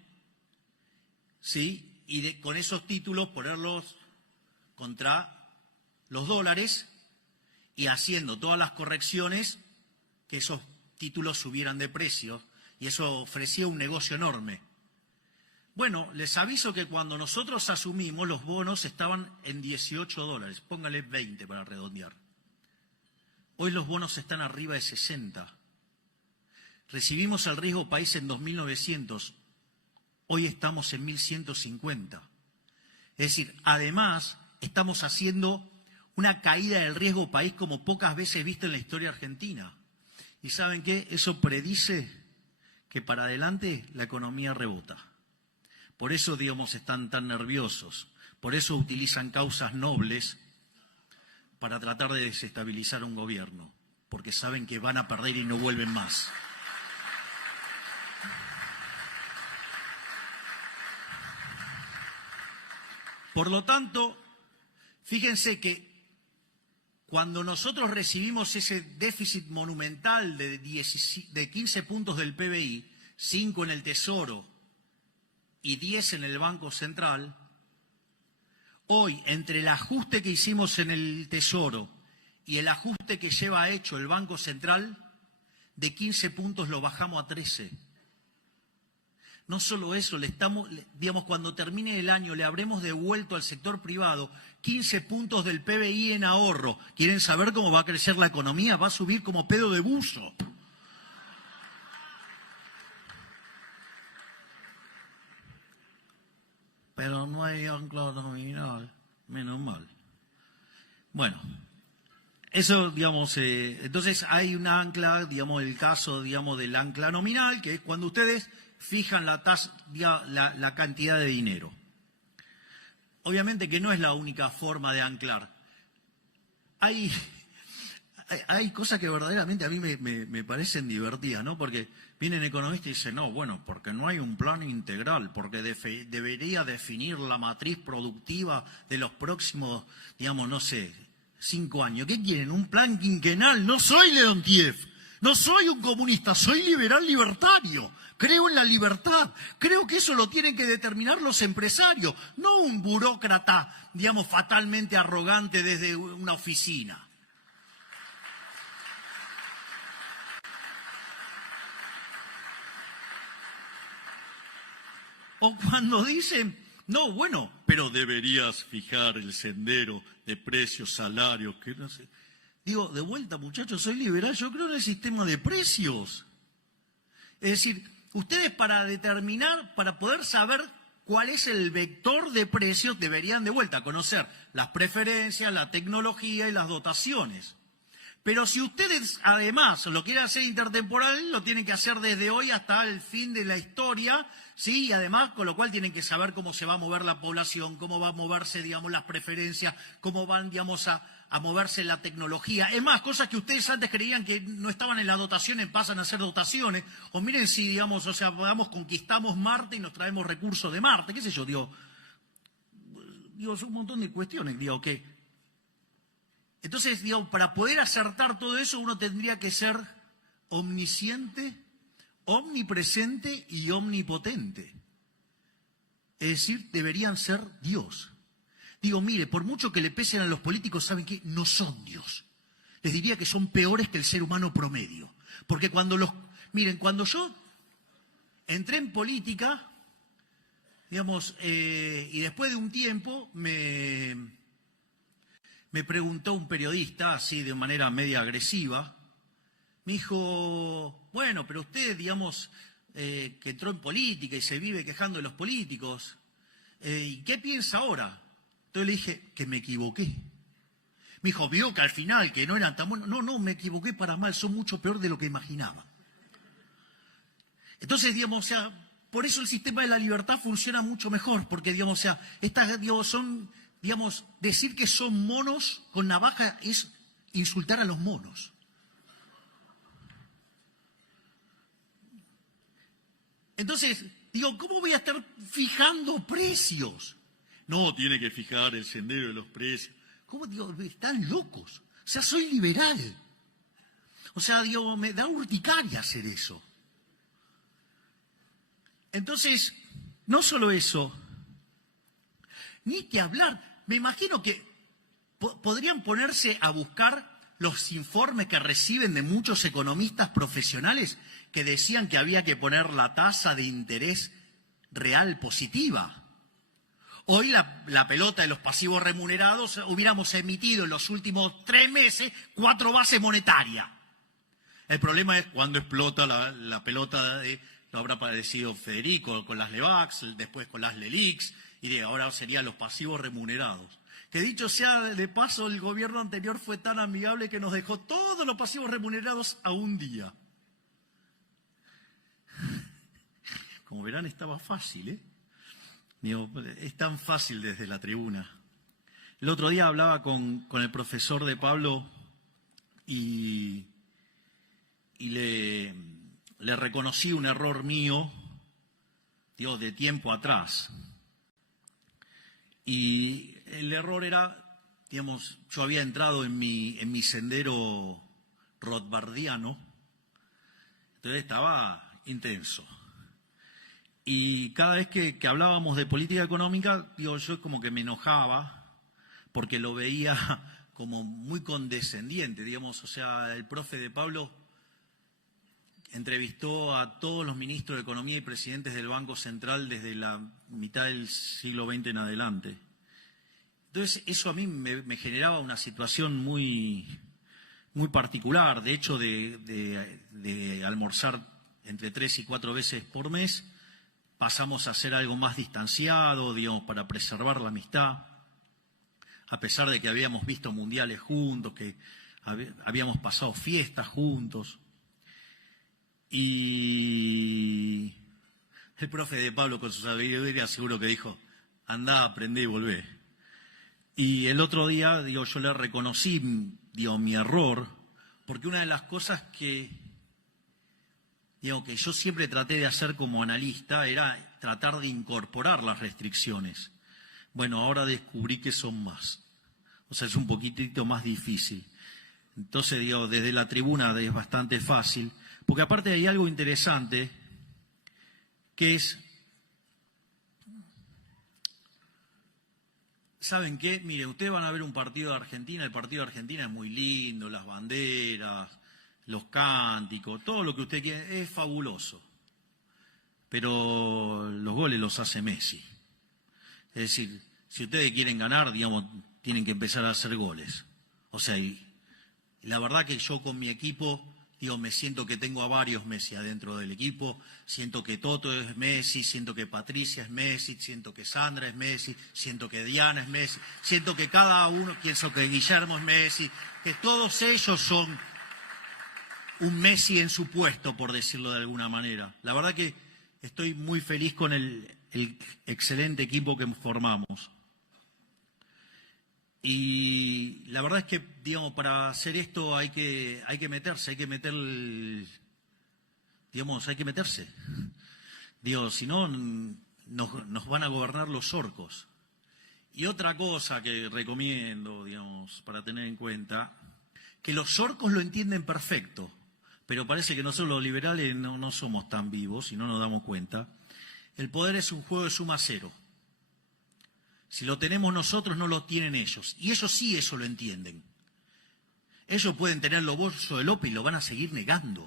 ¿sí? Y con esos títulos ponerlos contra los dólares y haciendo todas las correcciones que esos títulos subieran de precio, y eso ofrecía un negocio enorme. Bueno, les aviso que cuando nosotros asumimos, los bonos estaban en $18, póngale 20 para redondear. Hoy los bonos están arriba de 60. Recibimos el riesgo país en 2.900, hoy estamos en 1.150. Es decir, además, estamos haciendo una caída del riesgo país como pocas veces visto en la historia argentina. ¿Y saben qué? Eso predice que para adelante la economía rebota. Por eso, digamos, están tan nerviosos. Por eso utilizan causas nobles para tratar de desestabilizar un gobierno. Porque saben que van a perder y no vuelven más. Por lo tanto, fíjense que cuando nosotros recibimos ese déficit monumental de 15 puntos del PBI, 5 en el Tesoro y 10 en el Banco Central, hoy, entre el ajuste que hicimos en el Tesoro y el ajuste que lleva hecho el Banco Central, de 15 puntos lo bajamos a 13. No solo eso, cuando termine el año le habremos devuelto al sector privado 15 puntos del PBI en ahorro. ¿Quieren saber cómo va a crecer la economía? Va a subir como pedo de buzo. Pero no hay ancla nominal, menos mal. Bueno, eso, entonces hay un ancla, el caso, del ancla nominal, que es cuando ustedes fijan la cantidad de dinero. Obviamente que no es la única forma de anclar. Hay cosas que verdaderamente a mí me parecen divertidas, ¿no? Porque vienen economistas y dicen, no, bueno, porque no hay un plan integral, porque debería definir la matriz productiva de los próximos, 5 años. ¿Qué quieren? ¿Un plan quinquenal? No soy Leontiev, no soy un comunista, soy liberal libertario. Creo en la libertad, creo que eso lo tienen que determinar los empresarios, no un burócrata, fatalmente arrogante desde una oficina. O cuando dicen, No, bueno, pero deberías fijar el sendero de precios, salarios, que no sé. Digo, de vuelta, muchachos, soy liberal, yo creo en el sistema de precios. Es decir, ustedes para poder saber cuál es el vector de precios, deberían de vuelta conocer las preferencias, la tecnología y las dotaciones. Pero si ustedes además lo quieren hacer intertemporal, lo tienen que hacer desde hoy hasta el fin de la historia, ¿sí? Y además, con lo cual tienen que saber cómo se va a mover la población, cómo va a moverse, digamos, las preferencias, cómo van, digamos, a moverse la tecnología. Es más, cosas que ustedes antes creían que no estaban en las dotaciones, pasan a ser dotaciones. O miren si, digamos, o sea, vamos, conquistamos Marte y nos traemos recursos de Marte, qué sé yo, digo, son un montón de cuestiones, digo, que... Entonces, digamos, para poder acertar todo eso uno tendría que ser omnisciente, omnipresente y omnipotente. Es decir, deberían ser Dios. Digo, mire, por mucho que le pesen a los políticos, ¿saben qué? No son Dios. Les diría que son peores que el ser humano promedio. Porque cuando yo entré en política, digamos, y después de un tiempo me preguntó un periodista, así de manera media agresiva, me dijo, bueno, pero usted, digamos, que entró en política y se vive quejando de los políticos, ¿y qué piensa ahora? Entonces le dije que me equivoqué. Me dijo, vio que al final, que no eran tan buenos. No, me equivoqué para mal, son mucho peor de lo que imaginaba. Entonces, digamos, o sea, por eso el sistema de la libertad funciona mucho mejor, porque, digamos, o sea, estas, digamos, son... Digamos, decir que son monos con navaja es insultar a los monos. Entonces, digo, ¿cómo voy a estar fijando precios? No, tiene que fijar el sendero de los precios. ¿Cómo? Digo, están locos. O sea, soy liberal. O sea, digo, me da urticaria hacer eso. Entonces, no solo eso, ni que hablar. Me imagino que podrían ponerse a buscar los informes que reciben de muchos economistas profesionales que decían que había que poner la tasa de interés real positiva. Hoy la pelota de los pasivos remunerados, hubiéramos emitido en los últimos 3 meses 4 bases monetarias. El problema es cuando explota la pelota, lo habrá padecido Federico con las LEVAX, después con las LELIX, y ahora serían los pasivos remunerados. Que dicho sea de paso, el gobierno anterior fue tan amigable que nos dejó todos los pasivos remunerados a un día. Como verán, estaba fácil, ¿eh? Digo, es tan fácil desde la tribuna. El otro día hablaba con el profesor de Pablo y le reconocí un error mío, digo, de tiempo atrás. Y el error era, digamos, yo había entrado en mi sendero rothbardiano, entonces estaba intenso. Y cada vez que hablábamos de política económica, digo, yo como que me enojaba porque lo veía como muy condescendiente, digamos, o sea, el profe de Pablo entrevistó a todos los ministros de Economía y presidentes del Banco Central desde la mitad del siglo XX en adelante. Entonces, eso a mí me generaba una situación muy, muy particular. De hecho, de almorzar entre 3 y 4 veces por mes, pasamos a hacer algo más distanciado, digamos, para preservar la amistad, a pesar de que habíamos visto mundiales juntos, que habíamos pasado fiestas juntos. Y el profe de Pablo, con su sabiduría, seguro que dijo, andá, aprendé y volvé. Y el otro día, digo, yo le reconocí, digo, mi error, porque una de las cosas que yo siempre traté de hacer como analista era tratar de incorporar las restricciones. Bueno, ahora descubrí que son más. O sea, es un poquitito más difícil. Entonces, digo, desde la tribuna es bastante fácil. Porque aparte hay algo interesante, que es, ¿saben qué? Miren, ustedes van a ver un partido de Argentina, el partido de Argentina es muy lindo, las banderas, los cánticos, todo lo que usted quiere, es fabuloso. Pero los goles los hace Messi. Es decir, si ustedes quieren ganar, digamos, tienen que empezar a hacer goles. O sea, y la verdad que yo con mi equipo, digo, me siento que tengo a varios Messi adentro del equipo, siento que Toto es Messi, siento que Patricia es Messi, siento que Sandra es Messi, siento que Diana es Messi, siento que cada uno, pienso que Guillermo es Messi, que todos ellos son un Messi en su puesto, por decirlo de alguna manera. La verdad que estoy muy feliz con el excelente equipo que formamos. Y la verdad es que, digamos, para hacer esto hay que meterse, hay que meterse. Digo, si no, nos van a gobernar los orcos. Y otra cosa que recomiendo, digamos, para tener en cuenta, que los orcos lo entienden perfecto, pero parece que nosotros los liberales no somos tan vivos y no nos damos cuenta. El poder es un juego de suma cero. Si lo tenemos nosotros, no lo tienen ellos. Y ellos sí, eso lo entienden. Ellos pueden tener los bolsos de López y lo van a seguir negando.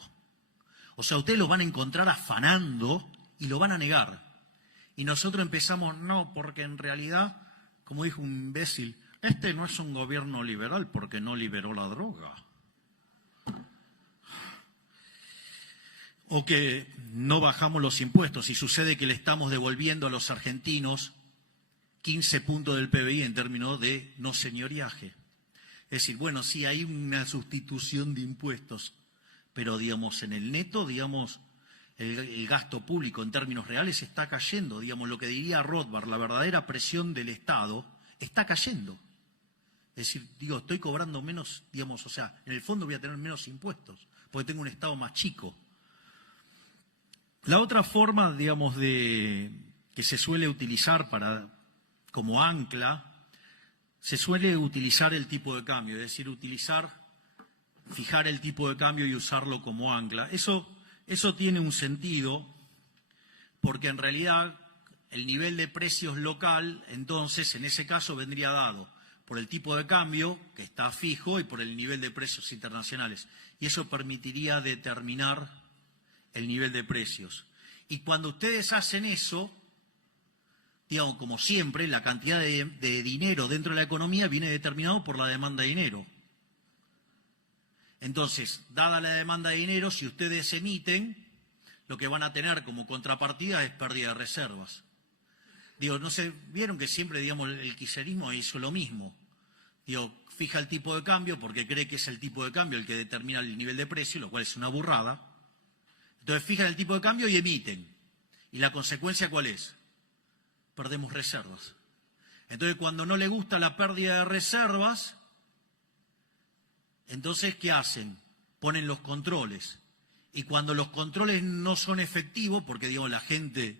O sea, ustedes lo van a encontrar afanando y lo van a negar. Y nosotros empezamos, no, porque en realidad, como dijo un imbécil, este no es un gobierno liberal porque no liberó la droga. O que no bajamos los impuestos y sucede que le estamos devolviendo a los argentinos 15 puntos del PBI en términos de no señoriaje. Es decir, bueno, sí hay una sustitución de impuestos, pero digamos en el neto, digamos, el gasto público en términos reales está cayendo. Digamos, lo que diría Rothbard, la verdadera presión del Estado está cayendo. Es decir, digo, estoy cobrando menos, digamos, o sea, en el fondo voy a tener menos impuestos, porque tengo un Estado más chico. La otra forma, digamos, que se suele utilizar como ancla, se suele utilizar el tipo de cambio, es decir, fijar el tipo de cambio y usarlo como ancla. Eso tiene un sentido, porque en realidad el nivel de precios local, entonces, en ese caso vendría dado por el tipo de cambio, que está fijo, y por el nivel de precios internacionales. Y eso permitiría determinar el nivel de precios. Y cuando ustedes hacen eso, digamos, como siempre, la cantidad de dinero dentro de la economía viene determinado por la demanda de dinero. Entonces, dada la demanda de dinero, si ustedes emiten, lo que van a tener como contrapartida es pérdida de reservas. Digo, no sé, vieron que siempre, digamos, el kirchnerismo hizo lo mismo. Digo, fija el tipo de cambio porque cree que es el tipo de cambio el que determina el nivel de precio, lo cual es una burrada. Entonces fijan el tipo de cambio y emiten. ¿Y la consecuencia cuál es? Perdemos reservas. Entonces cuando no le gusta la pérdida de reservas, entonces ¿qué hacen? Ponen los controles. Y cuando los controles no son efectivos, porque digamos la gente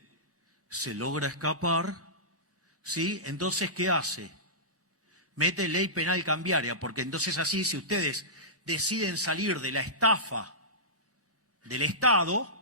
se logra escapar, ¿sí? Entonces ¿qué hace? Mete ley penal cambiaria, porque entonces así si ustedes deciden salir de la estafa del Estado,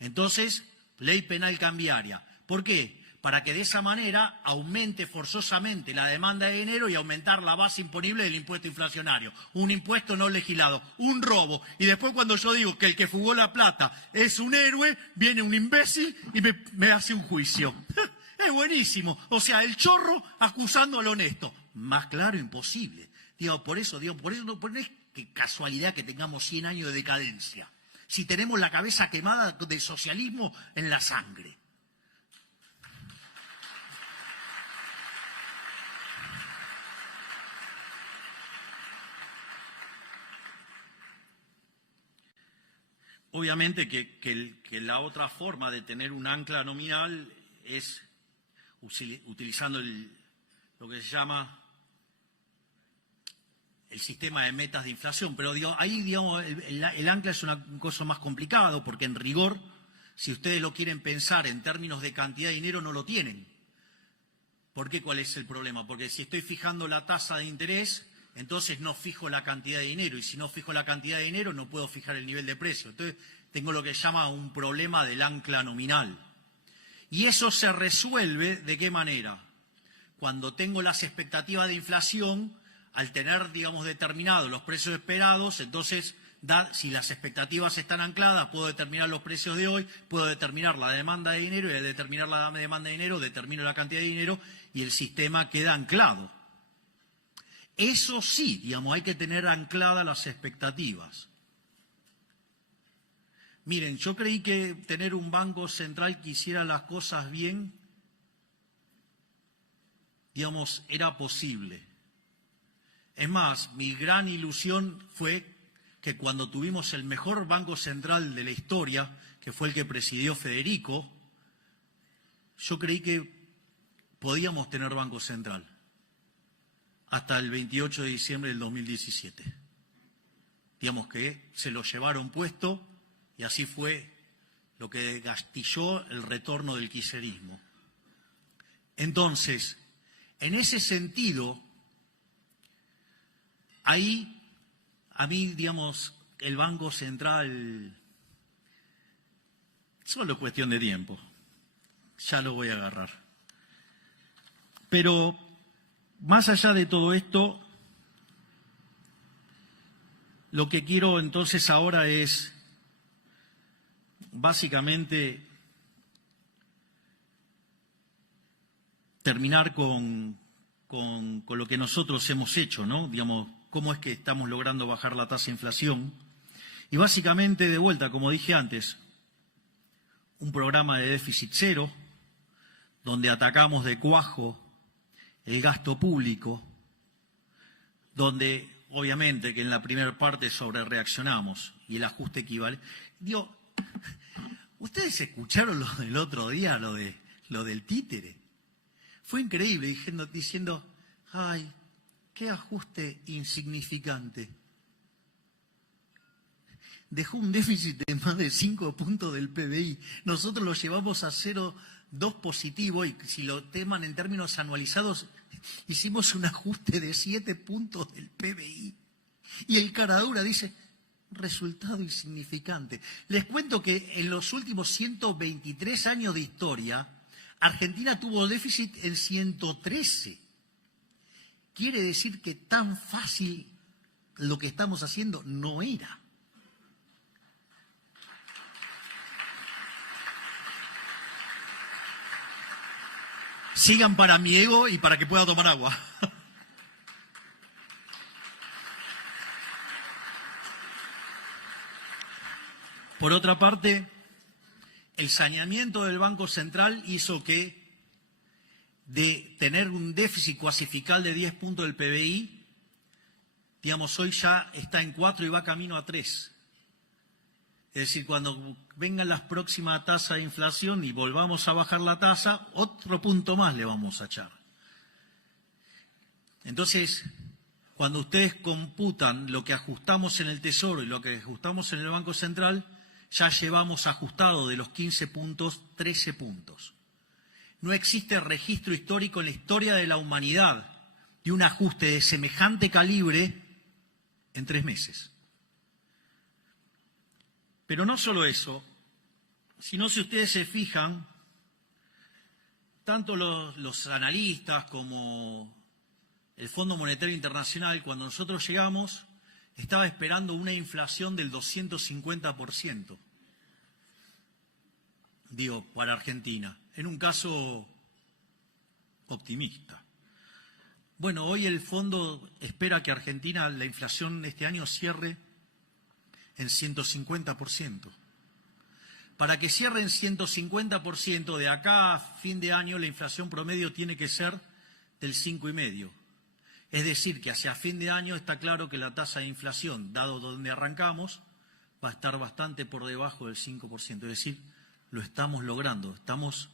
entonces ley penal cambiaria. ¿Por qué? Para que de esa manera aumente forzosamente la demanda de dinero y aumentar la base imponible del impuesto inflacionario. Un impuesto no legislado, un robo. Y después cuando yo digo que el que fugó la plata es un héroe, viene un imbécil y me hace un juicio. Es buenísimo. O sea, el chorro acusando al honesto. Más claro, imposible. Por eso no es que casualidad que tengamos 100 años de decadencia. Si tenemos la cabeza quemada del socialismo en la sangre. Obviamente que la otra forma de tener un ancla nominal es utilizando lo que se llama el sistema de metas de inflación, pero ahí digamos, el ancla es una cosa más complicado, porque en rigor, si ustedes lo quieren pensar en términos de cantidad de dinero, no lo tienen. ¿Por qué? ¿Cuál es el problema? Porque si estoy fijando la tasa de interés, entonces no fijo la cantidad de dinero, y si no fijo la cantidad de dinero, no puedo fijar el nivel de precio. Entonces tengo lo que se llama un problema del ancla nominal. Y eso se resuelve ¿de qué manera? Cuando tengo las expectativas de inflación, al tener, digamos, determinados los precios esperados, entonces Si las expectativas están ancladas, puedo determinar los precios de hoy, puedo determinar la demanda de dinero, y al determinar la demanda de dinero, determino la cantidad de dinero y el sistema queda anclado. Eso sí, digamos, hay que tener ancladas las expectativas. Miren, yo creí que tener un banco central que hiciera las cosas bien, digamos, era posible. Es más, mi gran ilusión fue que cuando tuvimos el mejor banco central de la historia, que fue el que presidió Federico, yo creí que podíamos tener banco central hasta el 28 de diciembre del 2017. Digamos que se lo llevaron puesto y así fue lo que gastilló el retorno del kirchnerismo. Entonces, en ese sentido, ahí, a mí, digamos, el Banco Central, solo es cuestión de tiempo, ya lo voy a agarrar. Pero, más allá de todo esto, lo que quiero entonces ahora es, básicamente, terminar con lo que nosotros hemos hecho, ¿no? Digamos, cómo es que estamos logrando bajar la tasa de inflación. Y básicamente, de vuelta, como dije antes, un programa de déficit cero, donde atacamos de cuajo el gasto público, donde, obviamente, que en la primera parte sobrereaccionamos y el ajuste equivale. Digo, ¿ustedes escucharon lo del otro día, lo del títere? Fue increíble, diciendo, ay, qué ajuste insignificante. Dejó un déficit de más de 5 puntos del PBI. Nosotros lo llevamos a 0,2 positivo y si lo toman en términos anualizados, hicimos un ajuste de 7 puntos del PBI. Y el caradura dice, resultado insignificante. Les cuento que en los últimos 123 años de historia, Argentina tuvo déficit en 113. Quiere decir que tan fácil lo que estamos haciendo no era. Sigan para mi ego y para que pueda tomar agua. Por otra parte, el saneamiento del Banco Central hizo que, de tener un déficit cuasifical de 10 puntos del PBI, digamos, hoy ya está en 4 y va camino a 3. Es decir, cuando vengan las próximas tasas de inflación y volvamos a bajar la tasa, otro punto más le vamos a echar. Entonces, cuando ustedes computan lo que ajustamos en el Tesoro y lo que ajustamos en el Banco Central, ya llevamos ajustado de los 15 puntos, 13 puntos. No existe registro histórico en la historia de la humanidad de un ajuste de semejante calibre en 3 meses. Pero no solo eso, sino si ustedes se fijan, tanto los analistas como el Fondo Monetario Internacional, cuando nosotros llegamos, estaba esperando una inflación del 250%, digo, para Argentina, en un caso optimista. Bueno, hoy el fondo espera que Argentina, la inflación este año cierre en 150%. Para que cierre en 150%, de acá a fin de año la inflación promedio tiene que ser del 5,5%. Es decir, que hacia fin de año está claro que la tasa de inflación, dado donde arrancamos, va a estar bastante por debajo del 5%. Es decir, lo estamos logrando, estamos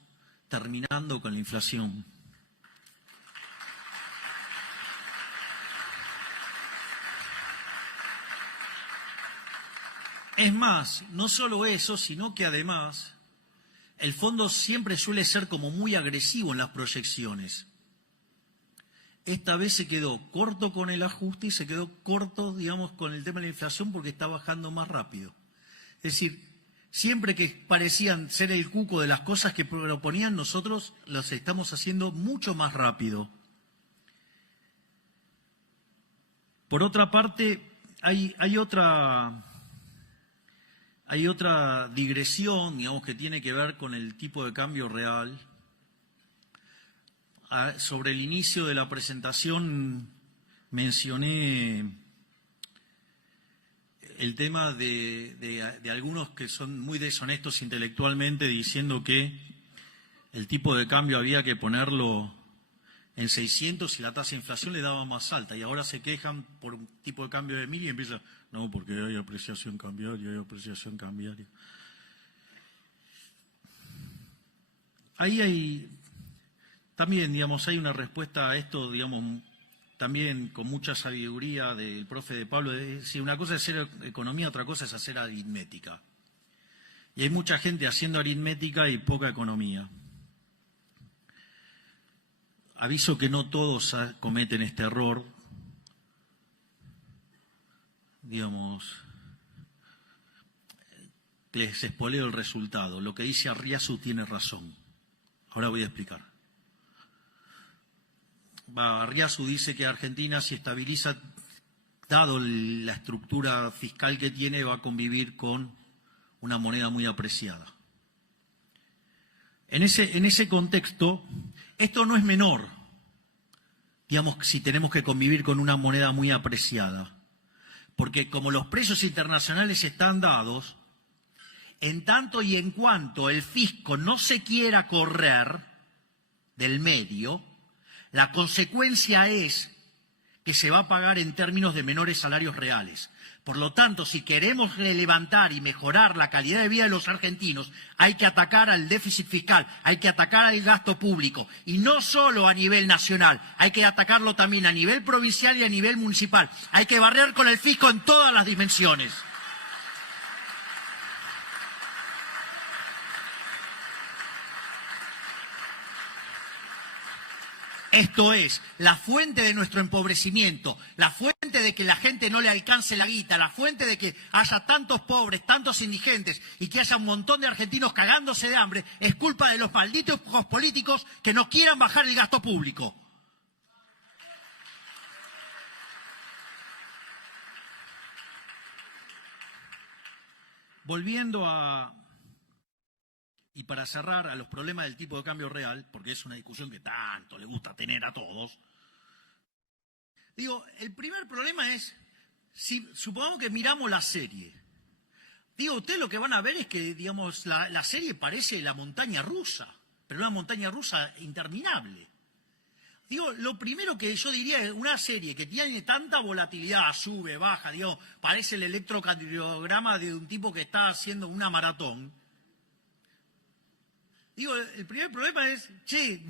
terminando con la inflación. Es más, no solo eso, sino que además el fondo siempre suele ser como muy agresivo en las proyecciones. Esta vez se quedó corto con el ajuste y se quedó corto, digamos, con el tema de la inflación porque está bajando más rápido. Es decir, siempre que parecían ser el cuco de las cosas que proponían, nosotros las estamos haciendo mucho más rápido. Por otra parte, hay otra Hay otra digresión, digamos, que tiene que ver con el tipo de cambio real. Sobre el inicio de la presentación mencioné el tema de algunos que son muy deshonestos intelectualmente diciendo que el tipo de cambio había que ponerlo en 600 y la tasa de inflación le daba más alta. Y ahora se quejan por un tipo de cambio de 1000 y empiezan, no, porque hay apreciación cambiaria, hay apreciación cambiaria. Ahí hay, también, digamos, hay una respuesta a esto, digamos, también con mucha sabiduría del profe de Pablo. Es decir, una cosa es hacer economía, otra cosa es hacer aritmética. Y hay mucha gente haciendo aritmética y poca economía. Aviso que no todos cometen este error. Digamos, les espoleo el resultado. Lo que dice Arriazu tiene razón. Ahora voy a explicar. Arriazu dice que Argentina, si estabiliza, dado la estructura fiscal que tiene, va a convivir con una moneda muy apreciada. En ese contexto, esto no es menor, digamos, si tenemos que convivir con una moneda muy apreciada, porque como los precios internacionales están dados, en tanto y en cuanto el fisco no se quiera correr del medio, la consecuencia es que se va a pagar en términos de menores salarios reales. Por lo tanto, si queremos levantar y mejorar la calidad de vida de los argentinos, hay que atacar al déficit fiscal, hay que atacar al gasto público. Y no solo a nivel nacional, hay que atacarlo también a nivel provincial y a nivel municipal. Hay que barrer con el fisco en todas las dimensiones. Esto es, la fuente de nuestro empobrecimiento, la fuente de que la gente no le alcance la guita, la fuente de que haya tantos pobres, tantos indigentes y que haya un montón de argentinos cagándose de hambre, es culpa de los malditos políticos que no quieran bajar el gasto público. Volviendo a... Y para cerrar a los problemas del tipo de cambio real, porque es una discusión que tanto le gusta tener a todos, digo, el primer problema es, si supongamos que miramos la serie, digo, ustedes lo que van a ver es que, digamos, la serie parece la montaña rusa, pero una montaña rusa interminable. Digo, lo primero que yo diría es una serie que tiene tanta volatilidad, sube, baja, digo, parece el electrocardiograma de un tipo que está haciendo una maratón. Digo, el primer problema es, che,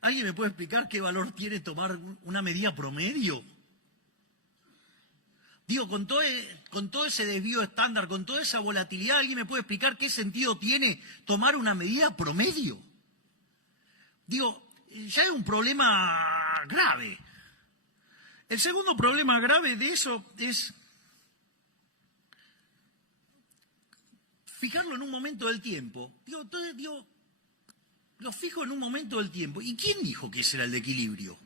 ¿alguien me puede explicar qué valor tiene tomar una medida promedio? Digo, con todo ese desvío estándar, con toda esa volatilidad, ¿alguien me puede explicar qué sentido tiene tomar una medida promedio? Digo, ya es un problema grave. El segundo problema grave de eso es fijarlo en un momento del tiempo. Digo, lo fijo en un momento del tiempo. ¿Y quién dijo que ese era el de equilibrio?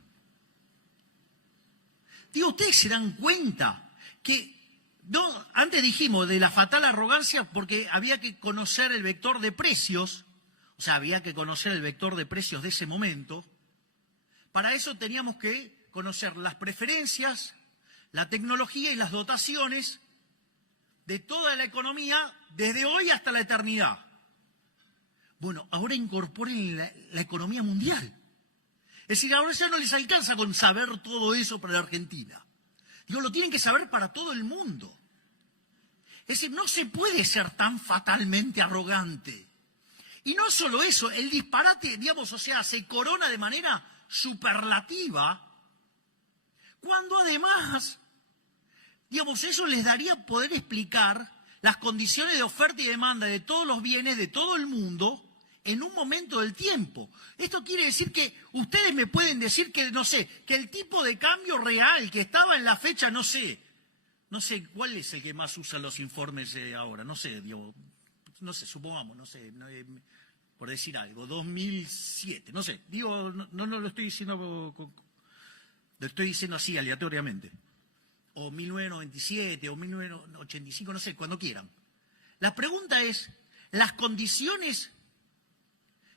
Digo, ustedes se dan cuenta que, no, antes dijimos de la fatal arrogancia porque había que conocer el vector de precios, o sea, había que conocer el vector de precios de ese momento. Para eso teníamos que conocer las preferencias, la tecnología y las dotaciones de toda la economía desde hoy hasta la eternidad. Bueno, ahora incorporen la economía mundial. Es decir, ahora ya no les alcanza con saber todo eso para la Argentina. Digo, lo tienen que saber para todo el mundo. Es decir, no se puede ser tan fatalmente arrogante. Y no solo eso, el disparate, digamos, o sea, se corona de manera superlativa, cuando además, digamos, eso les daría poder explicar las condiciones de oferta y demanda de todos los bienes de todo el mundo en un momento del tiempo. Esto quiere decir que ustedes me pueden decir que, no sé, que el tipo de cambio real que estaba en la fecha, no sé cuál es el que más usan los informes ahora, no sé, digo, no sé, supongamos, no sé, por decir algo, 2007, no sé, digo, no lo estoy diciendo, lo estoy diciendo así aleatoriamente, o 1997, o 1985, no sé, cuando quieran. La pregunta es, ¿las condiciones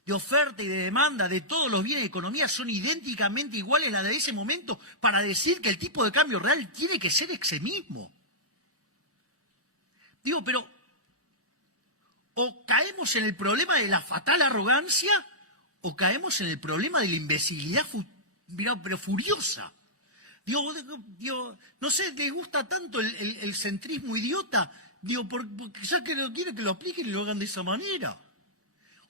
de oferta y de demanda de todos los bienes de economía son idénticamente iguales a las de ese momento para decir que el tipo de cambio real tiene que ser ese mismo? Digo, pero o caemos en el problema de la fatal arrogancia o caemos en el problema de la imbecilidad pero furiosa. Digo, no sé, les gusta tanto el centrismo idiota, digo, porque ya que no quiere que lo apliquen y lo hagan de esa manera.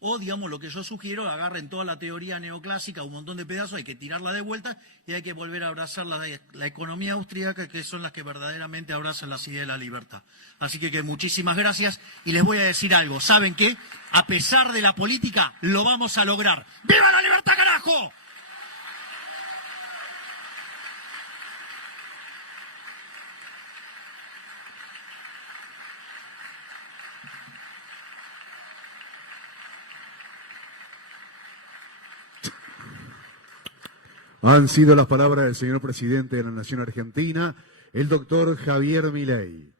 O, digamos, lo que yo sugiero, agarren toda la teoría neoclásica, un montón de pedazos, hay que tirarla de vuelta y hay que volver a abrazar la economía austríaca, que son las que verdaderamente abrazan las ideas de la libertad. Así que muchísimas gracias y les voy a decir algo. ¿Saben qué? A pesar de la política, lo vamos a lograr. ¡Viva la libertad, carajo! Han sido las palabras del señor presidente de la Nación Argentina, el doctor Javier Milei.